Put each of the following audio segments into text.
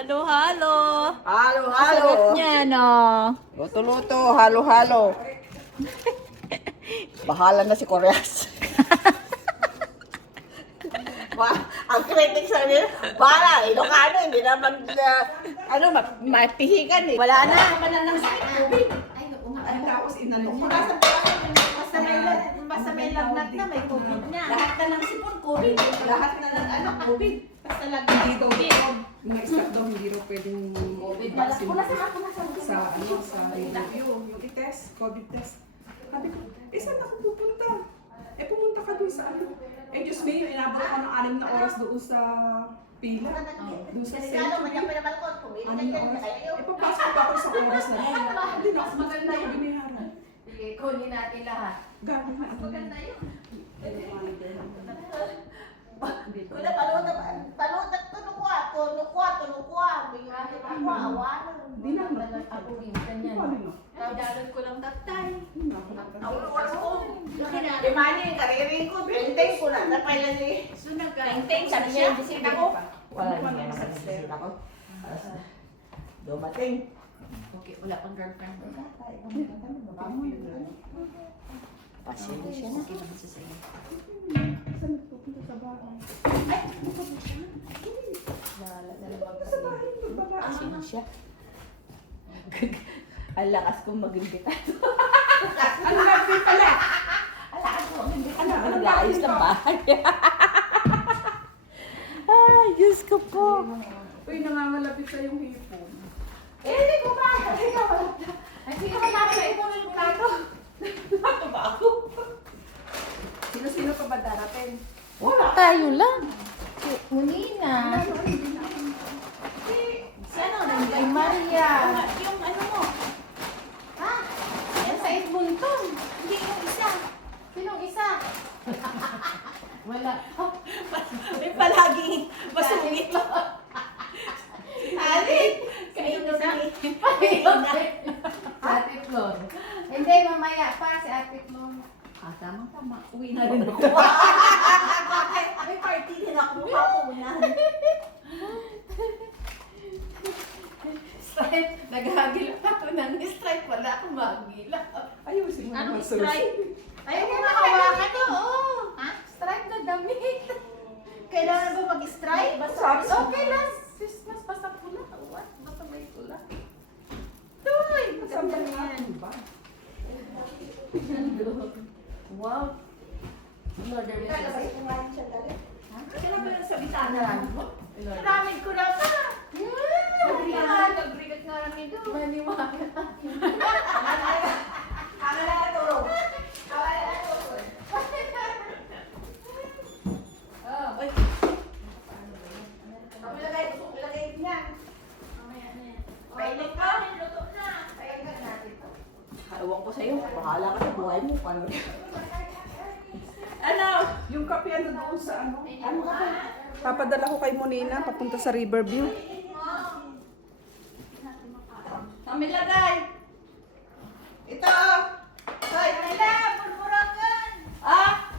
Halo-halo. Halo-halo. Sarap niya, no? Luto-luto, halo-halo. Bahala na si Koreas. Ang critic sa nila, bahala, Ilocano, hindi naman, mapihikan eh. Wala na. Tapos inanong ko. Basta may lagnat na, may COVID na. Lahat na ng sipon, COVID. Lahat na ng COVID. Basta lagnat. Hindi daw, next step daw, hindi daw pwedeng vaccine sa interview, yung i-test, COVID test. Sabi ko, saan ako pupunta? Pumunta ka doon sa ano. Diyos me, inabot ako ng 6 na oras doon sa pila. Doon sa century. Papasok pa ako sa oras na yun. Hindi na ako maganda yung biniharan. Sige, kunin natin lahat. Gano'n na. Maganda yun. Kuya, palutat, tulukwa. Hindi na. Ako rin, ganyan. Dadalot ko lang tatay. Imani, karirin ko, benteng ko na. Napailan ni... Sunag ka. Teng-teng, sabi niya, bisita ko. Wala niya sa bisita ko. Dumating. Okay, wala pang girlfriend. Pasensya na. Okay naman siya sa'yo. Saan nagpupunta sa bahay? Sa bahay, magbabaan. Pasensya. Ang lakas kong mag-imbita. Ano natin pala? Ang lakas kong mag-imbita. Nag-aayos ng bahay. Ay, Diyos ko po. Uy, nangangalapit sa yung hipon. Hindi ko ba? Hindi ko natin ito ng plato. Plato ba ako? Sino-sino pa ba darating? Wala. Tayo lang. Munina. Si ano, ay Maria. Yung ano mo. Ha? Yan sa Edmonton. Hindi yung isa. Sinong isa? Wala. May palaging masungit. Alin? Kayo isa? Ate Flor. Hindi, mamaya pa si Ate Flor. Tamang-tama. Uwi na rin ako. May party din ako. Papunan. Strike. Naghagil ako ng strike. Wala akong mahagila. Ayusin mo Anong naman, sus. strike? Ayaw mo makawakan to. Oo. Ha? Strike na damit. Kailangan ba mag-strike? Okay lang. Sis, mas basta pula. What? Basta may pula. Tuy! Saan ba Maganda nga yan. ba? Wow. Order mo siya. Kailangan ba yung sa bitana? Namin ko na pa. Nag-brigat nga lang ito. Maniwala. Ang nakatulog. Oh. Ang ilagay niya. Painit ka? Luto na. Painit natin to. Ewan ko sa'yo. Bahala ka sa buhay mo. Paano? Ano? Yung kape ano doon sa ano? Ano ka pa? Papadala ko kay Monina papunta sa Riverview. Kami lagay. Ito. Hoy, kanila. Purpuragan. Ah?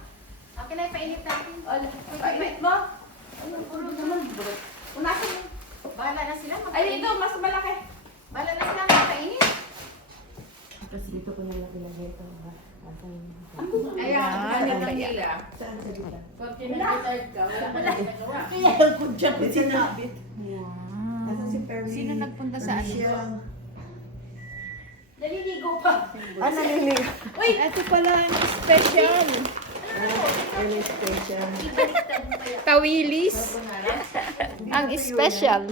Okay na, painit natin. Painit mo? Ayun, puro naman. Unahin mo. Bahala na sila. Ay, dito. Mas malaki. Bahala na sila magpainit. Tapos dito ko nilagay ito. Ayan, ang ganda nila. Saan sa dito? Pag kinag-retard ka, wala ka na ginagawa. Kaya ko dyan sinabit. Asa si Perry? Sino nagpunta sa ano? Naliligo pa. Ah, nalilig. Uy, ito pala ang special. Ano special? Tawilis. Ang special.